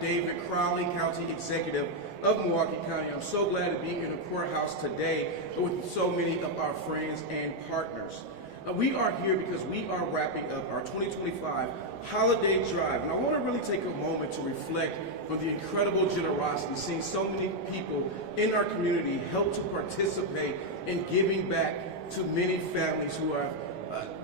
David Crowley, County Executive of Milwaukee County. I'm so glad to be in the courthouse today with so many of our friends and partners. We are here because we are wrapping up our 2025 holiday drive, and I want to really take a moment to reflect on the incredible generosity, seeing so many people in our community help to participate in giving back to many families who have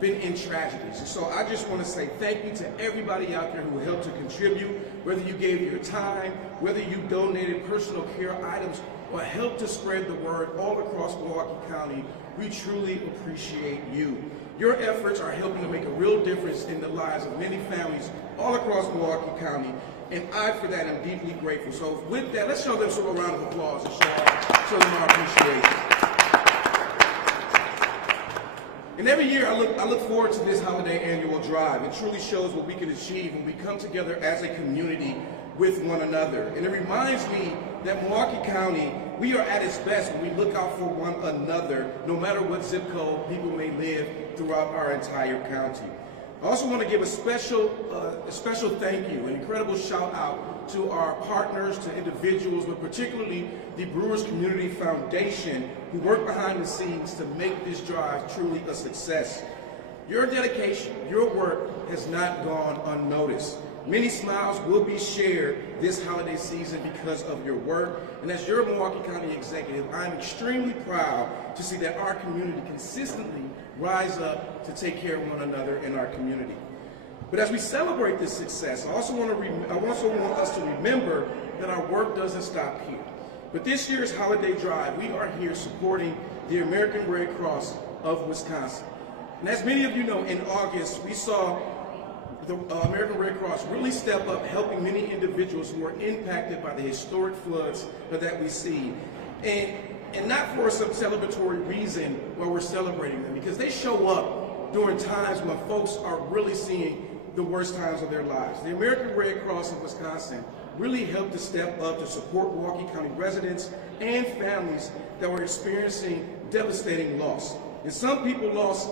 been in tragedies. And so I just want to say thank you to everybody out there who helped to contribute, whether you gave your time, whether you donated personal care items, or helped to spread the word all across Milwaukee County. We truly appreciate you. Your efforts are helping to make a real difference in the lives of many families all across Milwaukee County, and I, for that, am deeply grateful. So with that, let's show them some round of applause and show them our appreciation. And every year I look forward to this holiday annual drive. It truly shows what we can achieve when we come together as a community with one another. And it reminds me that Milwaukee County, we are at its best when we look out for one another, no matter what zip code people may live throughout our entire county. I also want to give a special thank you, an incredible shout out to our partners, to individuals, but particularly the Brewers Community Foundation, who work behind the scenes to make this drive truly a success. Your dedication, your work has not gone unnoticed. Many smiles will be shared this holiday season because of your work. And as your Milwaukee County Executive, I'm extremely proud to see that our community consistently rise up to take care of one another in our community. But as we celebrate this success, I also want us to remember that our work doesn't stop here. With this year's holiday drive, we are here supporting the American Red Cross of Wisconsin. And as many of you know, in August, we saw the American Red Cross really step up, helping many individuals who are impacted by the historic floods that we see. And not for some celebratory reason while we're celebrating them, because they show up during times when folks are really seeing the worst times of their lives. The American Red Cross of Wisconsin really helped to step up to support Milwaukee County residents and families that were experiencing devastating loss. And some people lost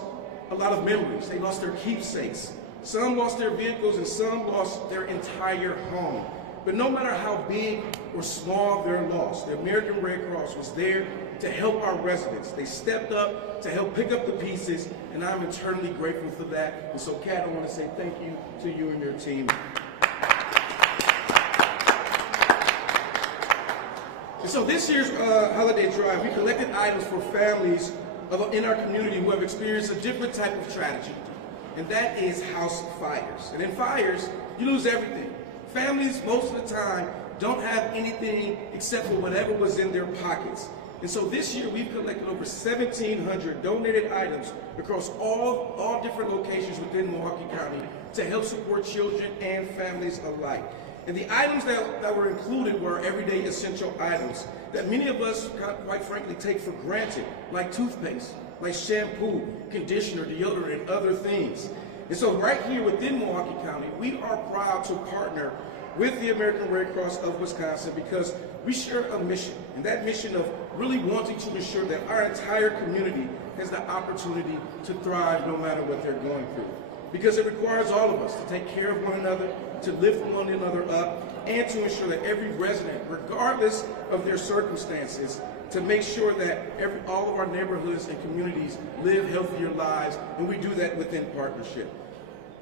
a lot of memories. They lost their keepsakes. Some lost their vehicles, and some lost their entire home. But no matter how big or small their loss, the American Red Cross was there to help our residents. They stepped up to help pick up the pieces, and I'm eternally grateful for that. And so, Kat, I want to say thank you to you and your team. And so this year's holiday drive, we collected items for families in our community who have experienced a different type of tragedy, and that is house fires. And in fires, you lose everything. Families, most of the time, don't have anything except for whatever was in their pockets. And so this year, we've collected over 1,700 donated items across all different locations within Milwaukee County to help support children and families alike. And the items that were included were everyday essential items that many of us, quite frankly, take for granted, like toothpaste, like shampoo, conditioner, deodorant, and other things. And so right here within Milwaukee County, we are proud to partner with the American Red Cross of Wisconsin because we share a mission, and that mission of really wanting to ensure that our entire community has the opportunity to thrive no matter what they're going through. Because it requires all of us to take care of one another, to lift one another up, and to ensure that every resident, regardless of their circumstances, to make sure that all of our neighborhoods and communities live healthier lives, and we do that within partnership.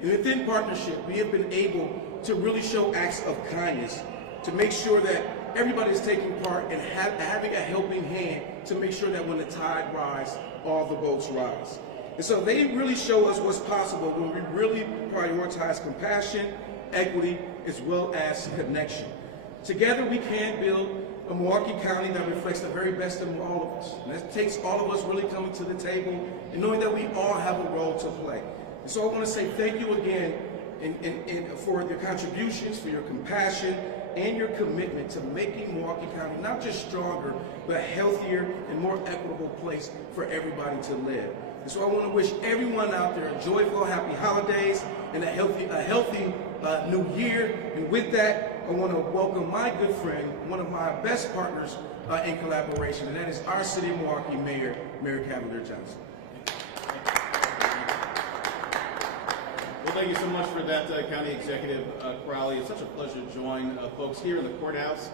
And within partnership, we have been able to really show acts of kindness to make sure that everybody's taking part and having a helping hand to make sure that when the tide rises, all the boats rise. And so they really show us what's possible when we really prioritize compassion, equity, as well as connection. Together we can build a Milwaukee County that reflects the very best of all of us. And that takes all of us really coming to the table and knowing that we all have a role to play. And so I want to say thank you again for your contributions, for your compassion, and your commitment to making Milwaukee County not just stronger, but a healthier and more equitable place for everybody to live. And so I want to wish everyone out there a joyful, happy holidays and a healthy new year. And with that, I want to welcome my good friend, one of my best partners in collaboration, and that is our City of Milwaukee Mayor Cavalier Johnson. Well, thank you so much for that, County Executive Crowley. It's such a pleasure to join folks here in the courthouse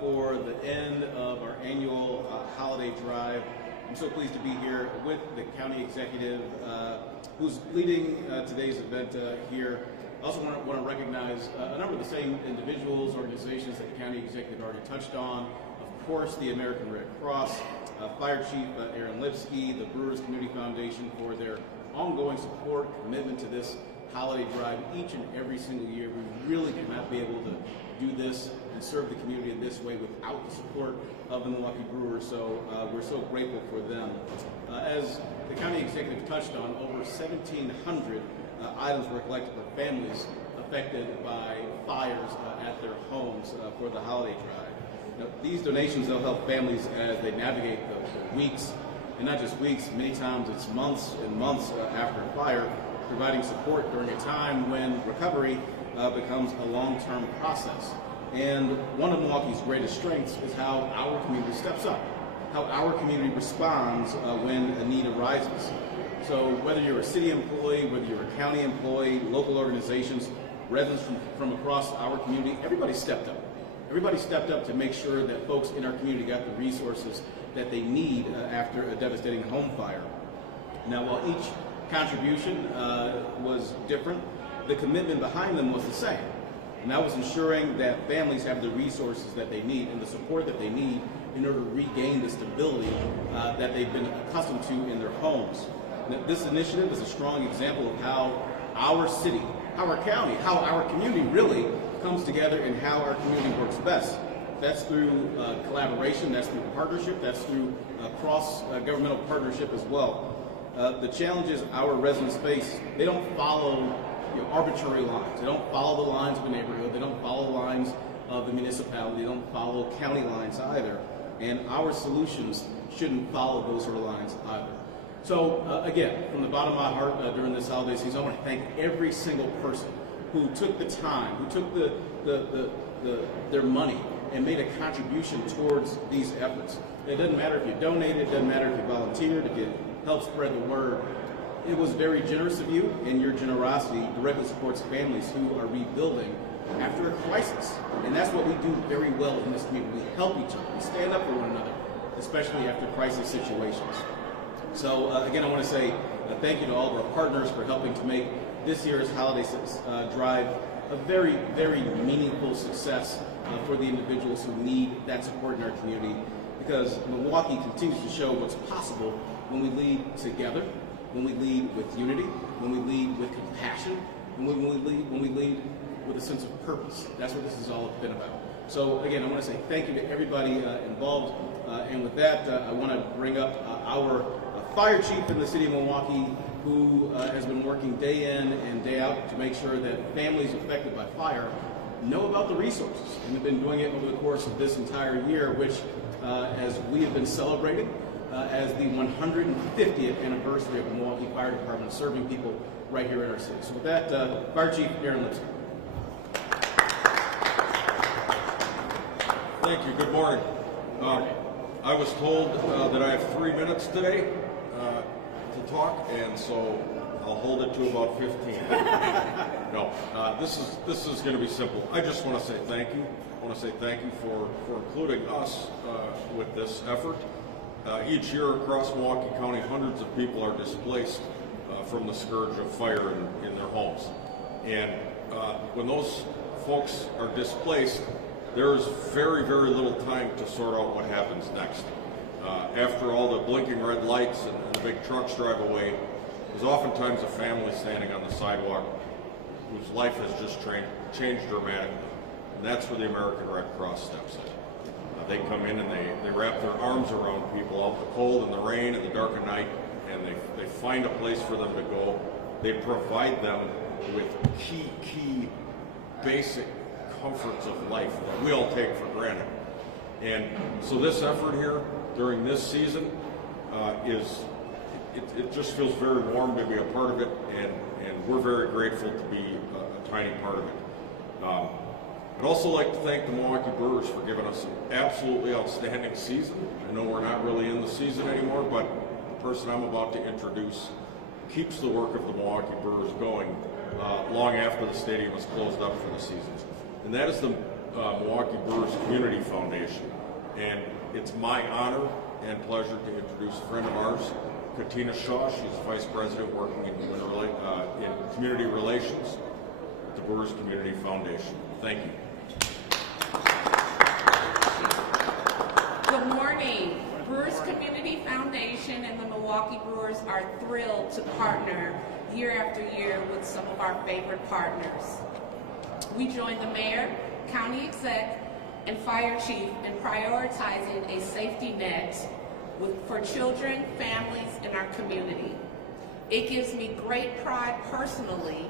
for the end of our annual holiday drive. I'm so pleased to be here with the County Executive who's leading today's event here. I also want to recognize a number of the same individuals, organizations that the County Executive already touched on. Of course, the American Red Cross, Fire Chief Aaron Lipsky, the Brewers Community Foundation for their ongoing support, commitment to this holiday drive each and every single year. We really could not be able to do this and serve the community in this way without the support of the Milwaukee Brewers, so we're so grateful for them. As the County Executive touched on, over 1,700 items were collected for families affected by fires at their homes for the holiday drive. Now, these donations will help families as they navigate the weeks, and not just weeks, many times it's months and months after a fire, providing support during a time when recovery becomes a long-term process. And one of Milwaukee's greatest strengths is how our community steps up, how our community responds when a need arises. So whether you're a city employee, whether you're a county employee, local organizations, residents from across our community, everybody stepped up. Everybody stepped up to make sure that folks in our community got the resources that they need after a devastating home fire. Now, while each contribution was different, the commitment behind them was the same. And that was ensuring that families have the resources that they need and the support that they need in order to regain the stability that they've been accustomed to in their homes. Now, this initiative is a strong example of how our city, our county, how our community really comes together and how our community works best. That's through collaboration, that's through partnership, that's through cross-governmental partnership as well. The challenges our residents face, they don't follow arbitrary lines. They don't follow the lines of a neighborhood. They don't follow the lines of the municipality. They don't follow county lines either. And our solutions shouldn't follow those sort of lines either. So again, from the bottom of my heart during this holiday season, I want to thank every single person who took the time, who took their money and made a contribution towards these efforts. It doesn't matter if you donated, it doesn't matter if you volunteered, if you helped spread the word. It was very generous of you, and your generosity directly supports families who are rebuilding after a crisis. And that's what we do very well in this community. We help each other. We stand up for one another, especially after crisis situations. So again, I want to say thank you to all of our partners for helping to make this year's holiday drive a very, very meaningful success for the individuals who need that support in our community, because Milwaukee continues to show what's possible when we lead together, when we lead with unity, when we lead with compassion, and when we lead with a sense of purpose. That's what this has all been about. So again, I want to say thank you to everybody involved, and with that, I want to bring up our fire chief in the city of Milwaukee, who has been working day in and day out to make sure that families affected by fire know about the resources, and have been doing it over the course of this entire year, which as we have been celebrating as the 150th anniversary of the Milwaukee Fire Department serving people right here in our city. So with that, Fire Chief Aaron Lipsky. Thank you. Good morning. I was told that I have 3 minutes today to talk, and so I'll hold it to about 15. No, this is going to be simple. I just want to say thank you. I want to say thank you for including us with this effort. Each year across Milwaukee County, hundreds of people are displaced from the scourge of fire in their homes. And when those folks are displaced, there's very, very little time to sort out what happens next. After all the blinking red lights and the big trucks drive away, there's oftentimes a family standing on the sidewalk whose life has just changed dramatically. And that's where the American Red Cross steps in. They come in and they wrap their arms around people out in the cold and the rain and the dark of night, and they find a place for them to go. They provide them with key basic comforts of life that we all take for granted. And so this effort here during this season it just feels very warm to be a part of it, and we're very grateful to be a tiny part of it. I'd also like to thank the Milwaukee Brewers for giving us an absolutely outstanding season. I know we're not really in the season anymore, but the person I'm about to introduce keeps the work of the Milwaukee Brewers going long after the stadium was closed up for the season. And that is the Milwaukee Brewers Community Foundation. And it's my honor and pleasure to introduce a friend of ours, Katina Shaw. She's Vice President working in Community Relations at the Brewers Community Foundation. Thank you. Good morning. Brewers Community Foundation and the Milwaukee Brewers are thrilled to partner year after year with some of our favorite partners. We join the mayor, county exec, and fire chief in prioritizing a safety net for children, families, in our community. It gives me great pride personally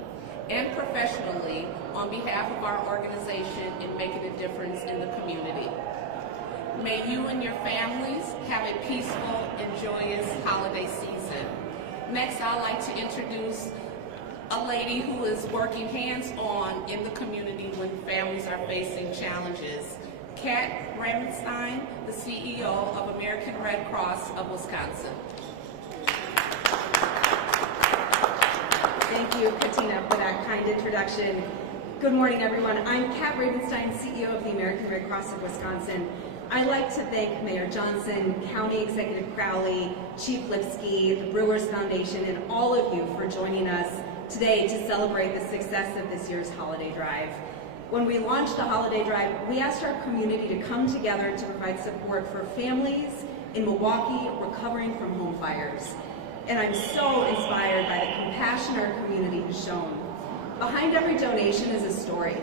and professionally on behalf of our organization in making a difference in the community. May you and your families have a peaceful and joyous holiday season. Next, I'd like to introduce a lady who is working hands-on in the community when families are facing challenges. Kat Ramenstein, the CEO of American Red Cross of Wisconsin. Thank you, Katina, for that kind introduction. Good morning, everyone. I'm Kat Ramenstein, CEO of the American Red Cross of Wisconsin. I'd like to thank Mayor Johnson, County Executive Crowley, Chief Lipsky, the Brewers Foundation, and all of you for joining us today to celebrate the success of this year's holiday drive. When we launched the holiday drive, we asked our community to come together to provide support for families in Milwaukee recovering from home fires. And I'm so inspired by the compassion our community has shown. Behind every donation is a story.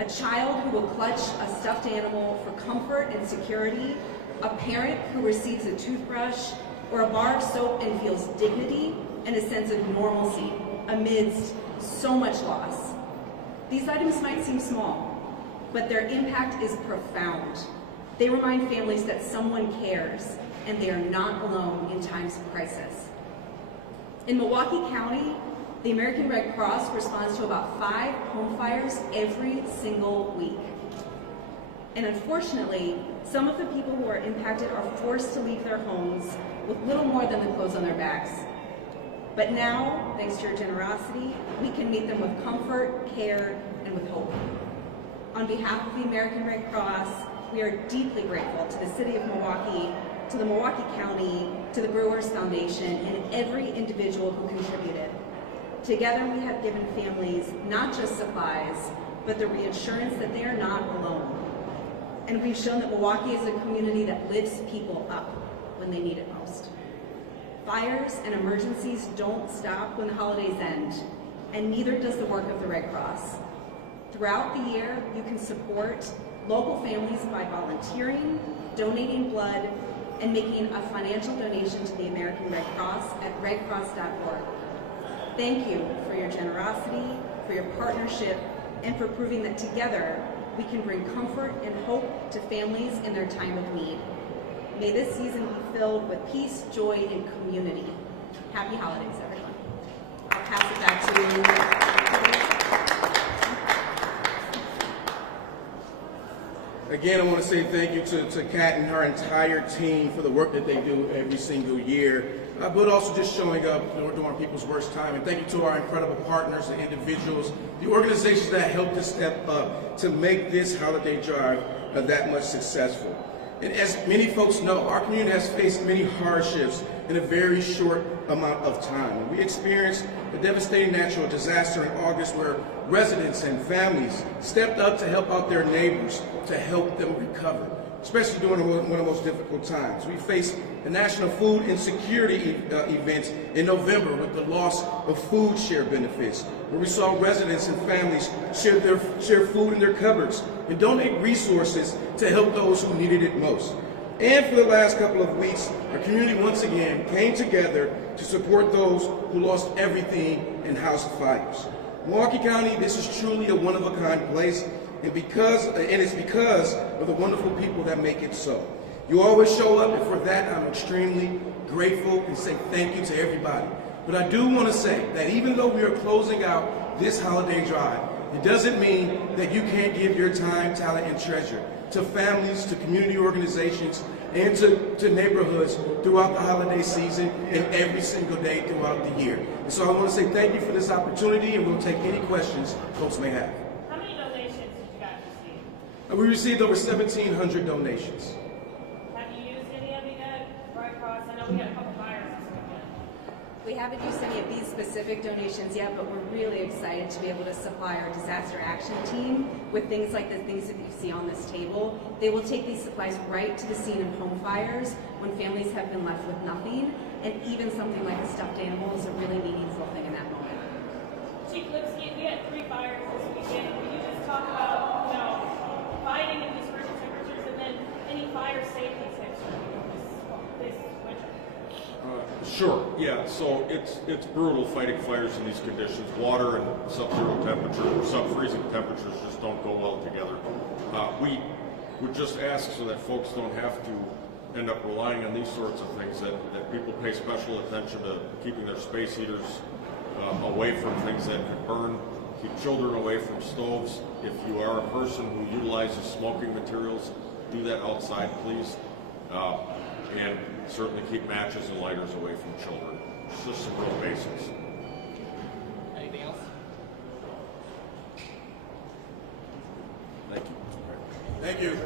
A child who will clutch a stuffed animal for comfort and security, a parent who receives a toothbrush or a bar of soap and feels dignity and a sense of normalcy amidst so much loss. These items might seem small, but their impact is profound. They remind families that someone cares and they are not alone in times of crisis. In Milwaukee County, the American Red Cross responds to about 5 home fires every single week. And unfortunately, some of the people who are impacted are forced to leave their homes with little more than the clothes on their backs. But now, thanks to your generosity, we can meet them with comfort, care, and with hope. On behalf of the American Red Cross, we are deeply grateful to the City of Milwaukee, to the Milwaukee County, to the Brewers Foundation, and every individual who contributed. Together, we have given families not just supplies, but the reassurance that they are not alone. And we've shown that Milwaukee is a community that lifts people up when they need it most. Fires and emergencies don't stop when the holidays end, and neither does the work of the Red Cross. Throughout the year, you can support local families by volunteering, donating blood, and making a financial donation to the American Red Cross at redcross.org. Thank you for your generosity, for your partnership, and for proving that together we can bring comfort and hope to families in their time of need. May this season be filled with peace, joy, and community. Happy holidays, everyone. I'll pass it back to you. Again, I want to say thank you to Kat and her entire team for the work that they do every single year, but also just showing up during people's worst time. And thank you to our incredible partners, the individuals, the organizations that helped us step up to make this holiday drive that much successful. And as many folks know, our community has faced many hardships in a very short amount of time. We experienced a devastating natural disaster in August where residents and families stepped up to help out their neighbors to help them recover, especially during one of the most difficult times. We faced the National Food Insecurity event in November with the loss of food share benefits, where we saw residents and families share food in their cupboards and donate resources to help those who needed it most. And for the last couple of weeks, our community once again came together to support those who lost everything in house fires. Milwaukee County, this is truly a one-of-a-kind place, and it's because of the wonderful people that make it so. You always show up, and for that I'm extremely grateful and say thank you to everybody. But I do want to say that even though we are closing out this holiday drive, It doesn't mean that you can't give your time, talent, and treasure to families, to community organizations, and to neighborhoods throughout the holiday season and every single day throughout the year. And so I want to say thank you for this opportunity, and we'll take any questions folks may have. How many donations did you guys receive? We received over 1,700 donations. Have you used any of it yet? Red Cross, I know we had a couple fires this weekend. We haven't used any of these specific donations yet, but we're really excited to be able to supply our disaster action team with things like the things that you see on this table. They will take these supplies right to the scene of home fires when families have been left with nothing, and even something like a stuffed animal is a really meaningful thing in that moment. Chief Lipsky, we had 3 fires this weekend. Can you just talk about, fighting in these frigid temperatures and then any fire safety tips for this winter? Sure. Yeah. So it's brutal fighting fires in these conditions. Water and sub-zero temperature, sub-freezing temperatures just don't go well together. We would just ask so that folks don't have to end up relying on these sorts of things, that people pay special attention to keeping their space heaters away from things that could burn. Keep children away from stoves. If you are a person who utilizes smoking materials, do that outside, please. And certainly keep matches and lighters away from children. It's just some real basics. Anything else? Thank you. Thank you.